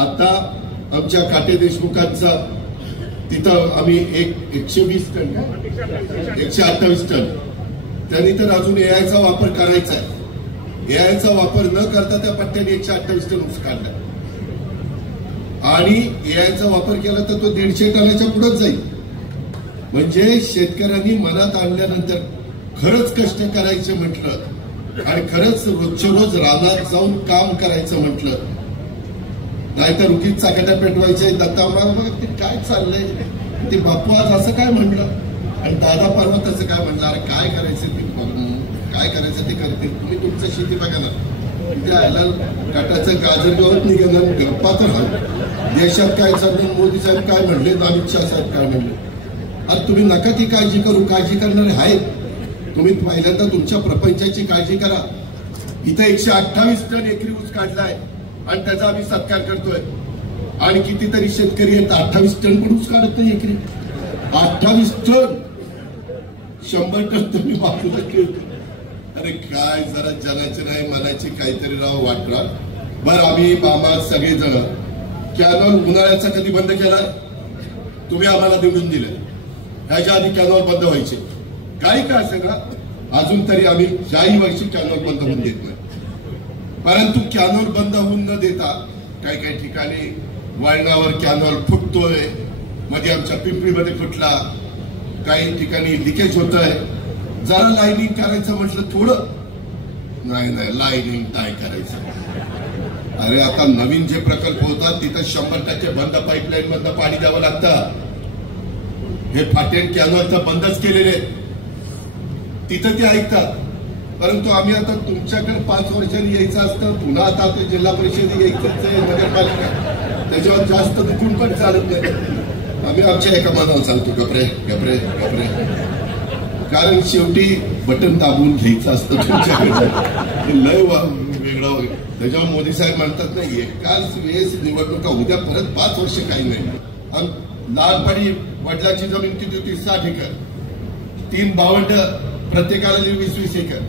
आता आमच्या काटे देशमुखांचा तिथं आम्ही 120 टन 128 टन त्यांनी तर अजून एआयचा वापर करायचा आहे। एआयचा वापर न करता त्या पट्ट्याने 128 टन ऊस काढला आणि एआयचा वापर केला तर तो 150 टनाच्या पुढेच जाईल। म्हणजे शेतकऱ्यांनी मनात आणल्यानंतर खरंच कष्ट करायचे म्हटलं आणि खरंच रोजच्या रोज रानात जाऊन काम करायचं म्हटलं, नाहीतर उगीच चाकाट्या पेटवायचे दत्तावरा बघा ते काय चाललंय, ते बापू आज असं काय म्हणलं आणि दादा परवा तसं काय म्हणलं। अरे काय करायचं ते काय करायचं ते करतील, तुम्ही तुमचं शेती बघा ना, त्या याला काटाचं गाजर गवत निघालं गप्पा तर हा देशात काय चाललं, मोदी साहेब काय म्हणले, अमित शहा साहेब काय म्हणले। अरे तुम्ही नका ती काळजी करू, काळजी करणारे आहेत तुम्ही, पहिल्यांदा तुमच्या प्रपंचाची काळजी करा। इथं 128 टन एकरी ऊस काढलाय आणि त्याचा आम्ही सत्कार करतोय आणि कितीतरी शेतकरी आहेत 28 टन पण ऊस काढत नाही एकरी। 28 टन 100 टन तुम्ही बाजूला ठेवतो। अरे काय जरा जनाची नाही मनाची काहीतरी राव वाटणार। बरं आम्ही मामा सगळेजण कॅनॉल उन्हाळ्याचा कधी बंद केला, तुम्ही आम्हाला निवडून दिले, ह्याच्या आधी कॅनॉल बंद व्हायचे काही का असे ना, अजून तरी आम्ही 40 वर्षी कॅनॉल बंद होऊन देत नाही। परंतु कॅनॉल बंद होऊन न देता काही काही ठिकाणी वळणावर कॅनॉल फुटतोय, मध्ये आमच्या पिंपरीमध्ये फुटला, काही ठिकाणी लिकेज होत आहे। जरा लाईनिंग करायचं म्हटलं थोडं नाही लाईनिंग काय करायचं। अरे आता नवीन जे प्रकल्प होतात तिथं 100% बंद पाईपलाईन मधनं पाणी द्यावं लागतं। हे फाटेन कॅनॉल तर बंदच केलेले तिथं ते ऐकतात, परंतु आम्ही आता तुमच्याकडे 5 वर्षांनी यायचं असतं, पुन्हा आता जिल्हा परिषद यायचंच आहे, नगरपालिका, त्याच्यावर जास्त दुखून पण चालत नाही। आम्ही आमच्या एका मनाला सांगतो गपरे गपरे गपरे, कारण शेवटी बटन दाबून घ्यायचं असतं तुमच्याकडे, लय वेगळं। त्याच्यावर मोदी साहेब म्हणतात ना एकाच वेळेस निवडणुका उद्या परत 5 वर्ष काही नाही। लहानपणी वडिलांची जमीन किती होती 60 एकर, 3 भावंड प्रत्येकाला 20-20 एकर,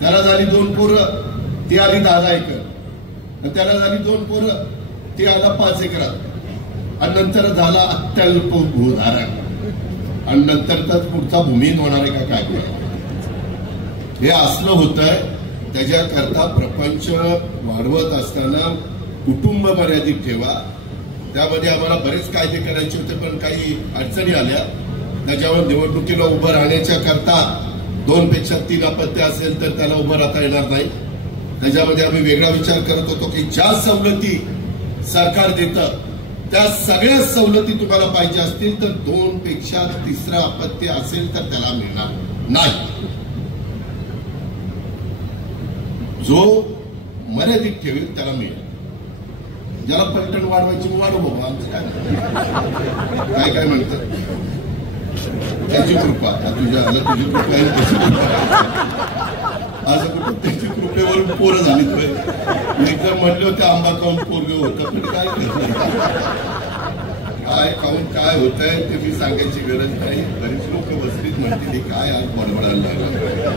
त्याला झाली 2 पोरं ती आली 10 एकर, त्याला झाली 2 पोरं ती आला 5 एकरात, आणि नंतर झाला अत्यल्प भूधारण, आणि नंतर तर पुढचा भूमीहीन होणार आहे का काय, हे असलं होतंय। त्याच्याकरता प्रपंच वाढवत असताना कुटुंब मर्यादित ठेवा। त्यामध्ये आम्हाला बरेच कायदे करायचे होते पण काही अडचणी आल्या, त्याच्यावर निवडणुकीला उभं राहण्याच्या करता 2 पेक्षा 3 अपत्य असेल तर त्याला उभं राहता येणार नाही। त्याच्यामध्ये आम्ही वेगळा विचार करत होतो की ज्या सवलती सरकार देतं त्या सगळ्या सवलती तुम्हाला पाहिजे असतील तर 2 पेक्षा 3रं अपत्य असेल तर त्याला मिळणार नाही। जो मर्यादित ठेवेल त्याला मिळेल, ज्याला पर्यटन वाढवायची वाढव बाबा, आमचं काय काय म्हणतात त्याची कृपा, तुझ्या तुझी कृपा आहे त्याची कृपा, असं कुठं त्याची कृपेवरून पोरं झाली एकदम म्हणले होते आंबा खाऊन पोरग होतं, पण काय काय खाऊन काय होतंय ते मी सांगायची गरज नाही। बरीच लोक बसलीत म्हणतील काय आज बडबडायला लागलं।